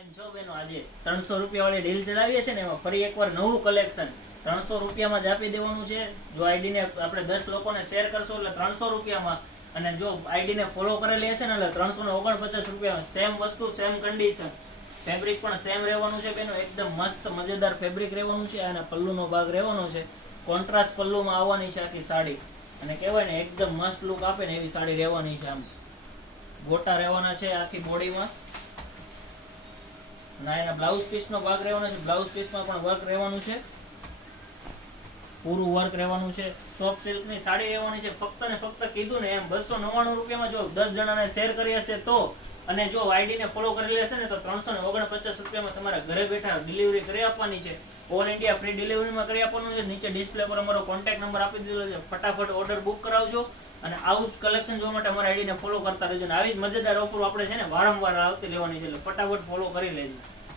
કેમ છો બેનો? આજે 300 રૂપિયા વાળી ડીલ ચલાવીએ છે ને, એમાં ફરી એકવાર નવું કલેક્શન 300 રૂપિયામાં જ આપી દેવાનું છે. જો આઈડી ને આપણે 10 લોકોને શેર કરશો એટલે 300 રૂપિયામાં, અને જો આઈડી ને ફોલો કરેલી હશે ને એટલે 349 રૂપિયામાં. સેમ વસ્તુ, સેમ કન્ડિશન, ફેબ્રિક પણ સેમ રહેવાનું છે બેનો. એકદમ મસ્ત મજેદાર ફેબ્રિક રહેવાનું છે અને પલ્લુનો ભાગ રહેવાનો છે. કોન્ટ્રાસ્ટ પલ્લુમાં આવવાની છે આખી સાડી, અને કહેવાય ને એકદમ મસ્ત લુક આપે ને એવી સાડી રહેવાની છે. આમ ગોટા રહેવાના છે આખી બોડીમાં, ના એના બ્લાઉઝ પીસ નો ભાગ રહેવાનો છે. બ્લાઉઝ પીસમાં પણ વર્ક રહેવાનું છે, પૂરું વર્ક રહેવાનું છે. સોફ્ટ સિલ્ક ની સાડી રહેવાની છે. ફક્ત ને ફક્ત કીધું ને એમ 299 રૂપિયામાં જો 10 જણાને શેર કરી હશે તો, અને જો આઈડી ને ફોલો કરેલી હશે ને તો 349 રૂપિયામાં તમારા ઘરે બેઠા ડિલિવરી કરી આપવાની છે. ઓલ ઇન્ડિયા ફ્રી ડિલિવરીમાં કરી આપવાનું છે. નીચે ડિસ્પ્લે પર અમારો કોન્ટેક્ટ નંબર આપી દીધો છે. ફટાફટ ઓર્ડર બુક કરાવજો, અને આવું જ કલેક્શન જોવા માટે અમારા આઈડી ને ફોલો કરતા રહેજો. અને આવી જ મજેદાર ઓફરો આપણે છે ને વારંવાર આવતી રહેવાની છે, એટલે ફટાફટ ફોલો કરી લેજો.